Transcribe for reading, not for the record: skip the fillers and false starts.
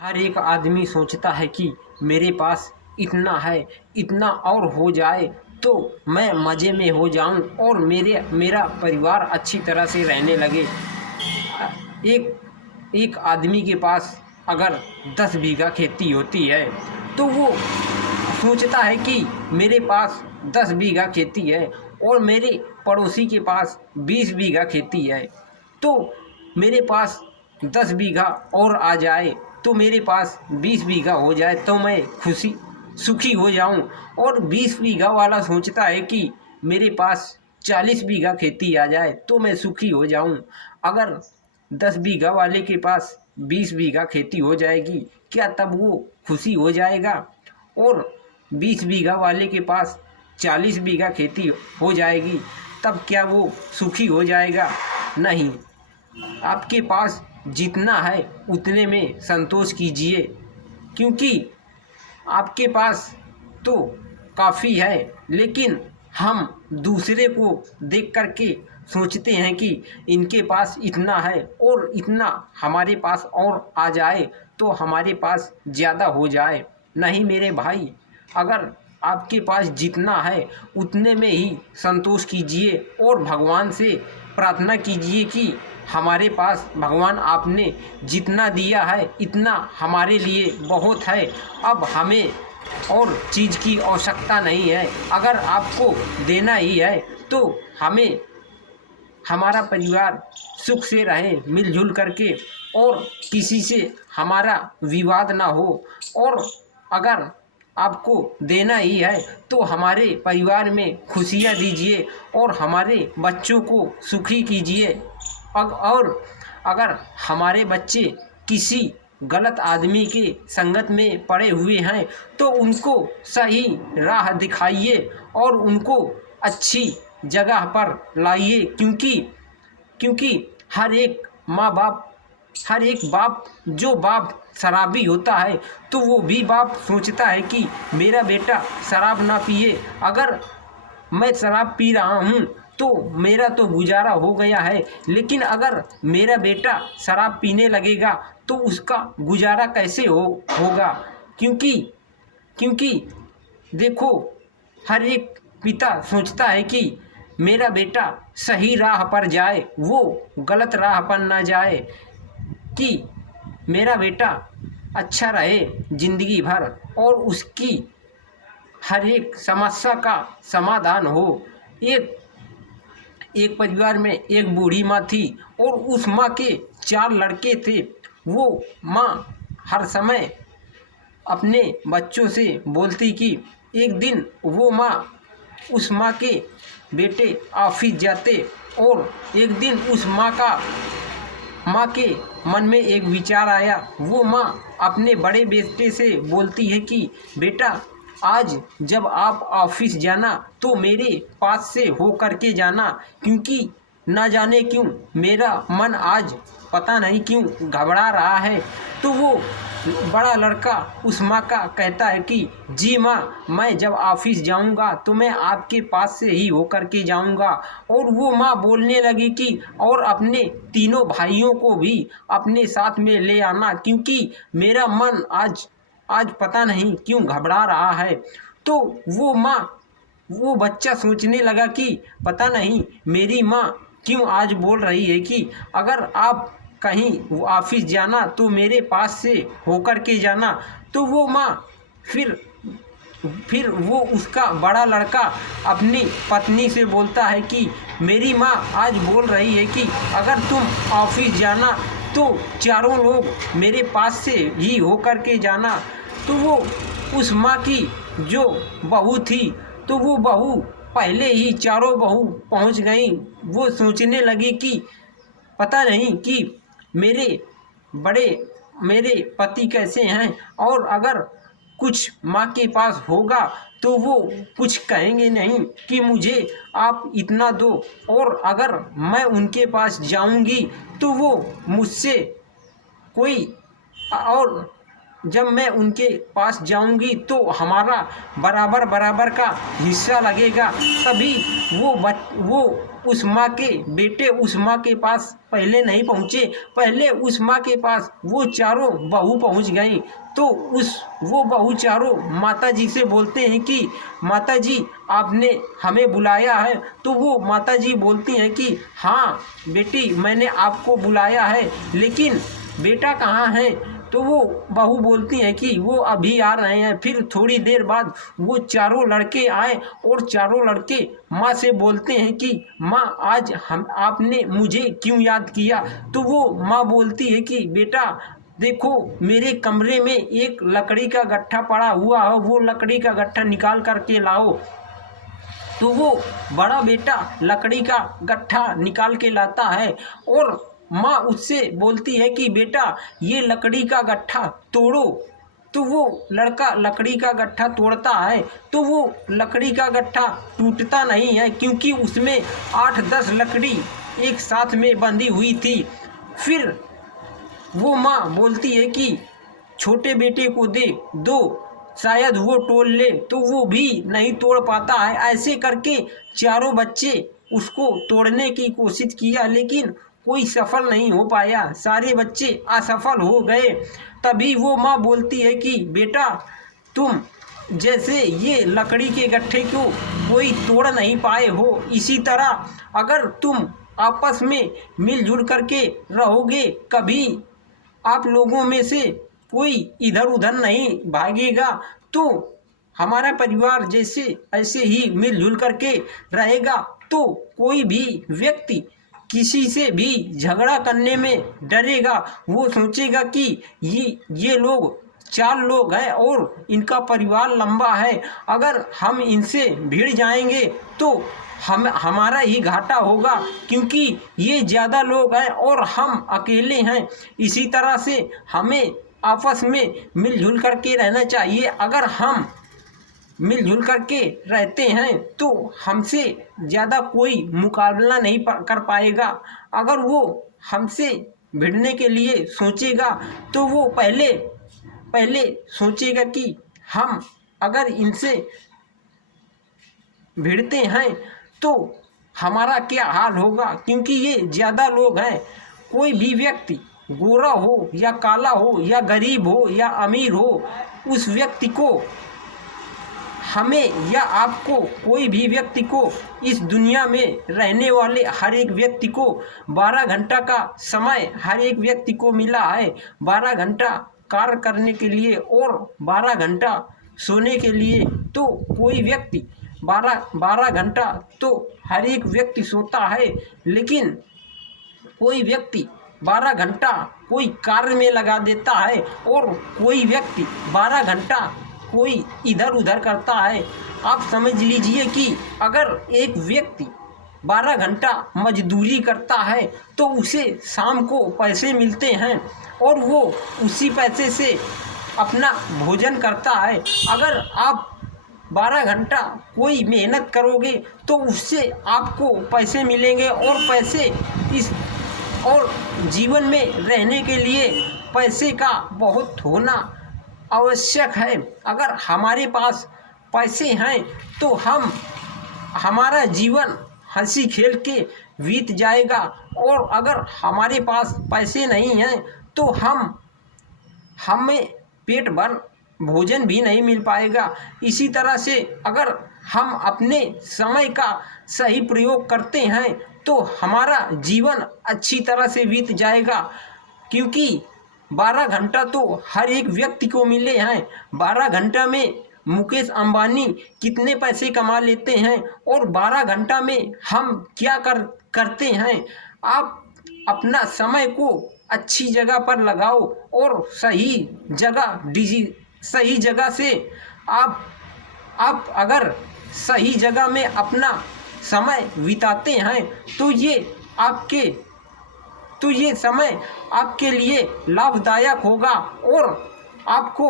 हर एक आदमी सोचता है कि मेरे पास इतना है, इतना और हो जाए तो मैं मज़े में हो जाऊं और मेरा परिवार अच्छी तरह से रहने लगे। एक एक आदमी के पास अगर 10 बीघा खेती होती है तो वो सोचता है कि मेरे पास 10 बीघा खेती है और मेरे पड़ोसी के पास 20 बीघा खेती है, तो मेरे पास 10 बीघा और आ जाए तो मेरे पास 20 बीघा हो जाए तो मैं सुखी हो जाऊं। और 20 बीघा वाला सोचता है कि मेरे पास 40 बीघा खेती आ जाए तो मैं सुखी हो जाऊं। अगर 10 बीघा वाले के पास 20 बीघा खेती हो जाएगी, क्या तब वो खुशी हो जाएगा? और 20 बीघा वाले के पास 40 बीघा खेती हो जाएगी, तब क्या वो सुखी हो जाएगा? नहीं। आपके पास जितना है उतने में संतोष कीजिए, क्योंकि आपके पास तो काफ़ी है, लेकिन हम दूसरे को देख कर के सोचते हैं कि इनके पास इतना है और इतना हमारे पास और आ जाए तो हमारे पास ज़्यादा हो जाए। नहीं मेरे भाई, अगर आपके पास जितना है उतने में ही संतोष कीजिए और भगवान से प्रार्थना कीजिए कि हमारे पास भगवान आपने जितना दिया है इतना हमारे लिए बहुत है, अब हमें और चीज़ की आवश्यकता नहीं है। अगर आपको देना ही है तो हमें हमारा परिवार सुख से रहे मिलजुल करके और किसी से हमारा विवाद ना हो। और अगर आपको देना ही है तो हमारे परिवार में खुशियाँ दीजिए और हमारे बच्चों को सुखी कीजिए। और अगर हमारे बच्चे किसी गलत आदमी के संगत में पड़े हुए हैं तो उनको सही राह दिखाइए और उनको अच्छी जगह पर लाइए, क्योंकि हर एक माँ बाप, हर एक बाप, जो बाप शराबी होता है तो वो भी बाप सोचता है कि मेरा बेटा शराब ना पिए। अगर मैं शराब पी रहा हूँ तो मेरा तो गुजारा हो गया है, लेकिन अगर मेरा बेटा शराब पीने लगेगा तो उसका गुजारा कैसे होगा? क्योंकि क्योंकि देखो, हर एक पिता सोचता है कि मेरा बेटा सही राह पर जाए, वो गलत राह पर ना जाए, कि मेरा बेटा अच्छा रहे ज़िंदगी भर और उसकी हर एक समस्या का समाधान हो। एक एक परिवार में एक बूढ़ी माँ थी और उस माँ के 4 लड़के थे। वो माँ हर समय अपने बच्चों से बोलती कि एक दिन वो माँ, उस माँ के बेटे ऑफिस जाते और एक दिन उस माँ के मन में एक विचार आया। वो माँ अपने बड़े बेटे से बोलती है कि बेटा, आज जब आप ऑफिस जाना तो मेरे पास से हो कर के जाना, क्योंकि ना जाने क्यों मेरा मन आज पता नहीं क्यों घबरा रहा है। तो वो बड़ा लड़का उस माँ का कहता है कि जी माँ, मैं जब ऑफिस जाऊँगा तो मैं आपके पास से ही होकर के जाऊँगा। और वो माँ बोलने लगी कि और अपने तीनों भाइयों को भी अपने साथ में ले आना, क्योंकि मेरा मन आज आज पता नहीं क्यों घबरा रहा है। तो वो बच्चा सोचने लगा कि पता नहीं मेरी माँ क्यों आज बोल रही है कि अगर आप कहीं ऑफिस जाना तो मेरे पास से होकर के जाना। तो वो माँ फिर वो उसका बड़ा लड़का अपनी पत्नी से बोलता है कि मेरी माँ आज बोल रही है कि अगर तुम ऑफिस जाना तो चारों लोग मेरे पास से ही होकर के जाना। तो वो उस माँ की जो बहू थी, तो वो बहू पहले ही चारों बहू पहुँच गई। वो सोचने लगी कि पता नहीं कि मेरे बड़े मेरे पति कैसे हैं, और अगर कुछ माँ के पास होगा तो वो कुछ कहेंगे नहीं कि मुझे आप इतना दो, और अगर मैं उनके पास जाऊंगी तो वो मुझसे कोई और जब मैं उनके पास जाऊंगी तो हमारा बराबर बराबर का हिस्सा लगेगा। तभी वो उस माँ के बेटे उस माँ के पास पहले नहीं पहुँचे, पहले उस माँ के पास वो चारों बहू पहुँच गई। तो वो बहू चारों माता जी से बोलते हैं कि माता जी आपने हमें बुलाया है। तो वो माता जी बोलती हैं कि हाँ बेटी मैंने आपको बुलाया है, लेकिन बेटा कहाँ है। तो वो बहू बोलती हैं कि वो अभी आ रहे हैं। फिर थोड़ी देर बाद वो चारों लड़के आए और चारों लड़के माँ से बोलते हैं कि माँ आज हम आपने मुझे क्यों याद किया। तो वो माँ बोलती है कि बेटा देखो मेरे कमरे में एक लकड़ी का गट्ठा पड़ा हुआ है, वो लकड़ी का गट्ठा निकाल करके लाओ। तो वो बड़ा बेटा लकड़ी का गट्ठा निकाल के लाता है और माँ उससे बोलती है कि बेटा ये लकड़ी का गट्ठा तोड़ो। तो वो लड़का लकड़ी का गट्ठा तोड़ता है तो वो लकड़ी का गट्ठा टूटता नहीं है, क्योंकि उसमें 8-10 लकड़ी एक साथ में बंधी हुई थी। फिर वो माँ बोलती है कि छोटे बेटे को दे दो, शायद वो तोड़ ले। तो वो भी नहीं तोड़ पाता है। ऐसे करके चारों बच्चे उसको तोड़ने की कोशिश किया, लेकिन कोई सफल नहीं हो पाया, सारे बच्चे असफल हो गए। तभी वो माँ बोलती है कि बेटा तुम जैसे ये लकड़ी के गट्ठे को कोई तोड़ नहीं पाए हो, इसी तरह अगर तुम आपस में मिलजुल करके रहोगे, कभी आप लोगों में से कोई इधर उधर नहीं भागेगा, तो हमारा परिवार जैसे ऐसे ही मिलजुल करके रहेगा। तो कोई भी व्यक्ति किसी से भी झगड़ा करने में डरेगा, वो सोचेगा कि ये लोग 4 लोग हैं और इनका परिवार लंबा है, अगर हम इनसे भिड़ जाएंगे तो हमारा ही घाटा होगा, क्योंकि ये ज़्यादा लोग हैं और हम अकेले हैं। इसी तरह से हमें आपस में मिलजुल करके रहना चाहिए। अगर हम मिलजुल करके रहते हैं तो हमसे ज़्यादा कोई मुकाबला नहीं कर पाएगा। अगर वो हमसे भिड़ने के लिए सोचेगा तो वो पहले सोचेगा कि हम अगर इनसे भिड़ते हैं तो हमारा क्या हाल होगा, क्योंकि ये ज़्यादा लोग हैं। कोई भी व्यक्ति गोरा हो या काला हो या गरीब हो या अमीर हो, उस व्यक्ति को हमें या आपको, कोई भी व्यक्ति को, इस दुनिया में रहने वाले हर एक व्यक्ति को 12 घंटा का समय हर एक व्यक्ति को मिला है। 12 घंटा कार्य करने के लिए और 12 घंटा सोने के लिए। तो कोई व्यक्ति 12 घंटा तो हर एक व्यक्ति सोता है, लेकिन कोई व्यक्ति 12 घंटा कोई कार्य में लगा देता है और कोई व्यक्ति 12 घंटा कोई इधर उधर करता है। आप समझ लीजिए कि अगर एक व्यक्ति 12 घंटा मजदूरी करता है तो उसे शाम को पैसे मिलते हैं और वो उसी पैसे से अपना भोजन करता है। अगर आप 12 घंटा कोई मेहनत करोगे तो उससे आपको पैसे मिलेंगे और पैसे और जीवन में रहने के लिए पैसे का बहुत होना आवश्यक है। अगर हमारे पास पैसे हैं तो हमारा जीवन हंसी खेल के बीत जाएगा, और अगर हमारे पास पैसे नहीं हैं तो हमें पेट भर भोजन भी नहीं मिल पाएगा। इसी तरह से अगर हम अपने समय का सही प्रयोग करते हैं तो हमारा जीवन अच्छी तरह से बीत जाएगा, क्योंकि 12 घंटा तो हर एक व्यक्ति को मिले हैं। 12 घंटा में मुकेश अंबानी कितने पैसे कमा लेते हैं और 12 घंटा में हम क्या करते हैं। आप अपना समय को अच्छी जगह पर लगाओ और सही जगह से आप अगर सही जगह में अपना समय बिताते हैं तो ये समय आपके लिए लाभदायक होगा और आपको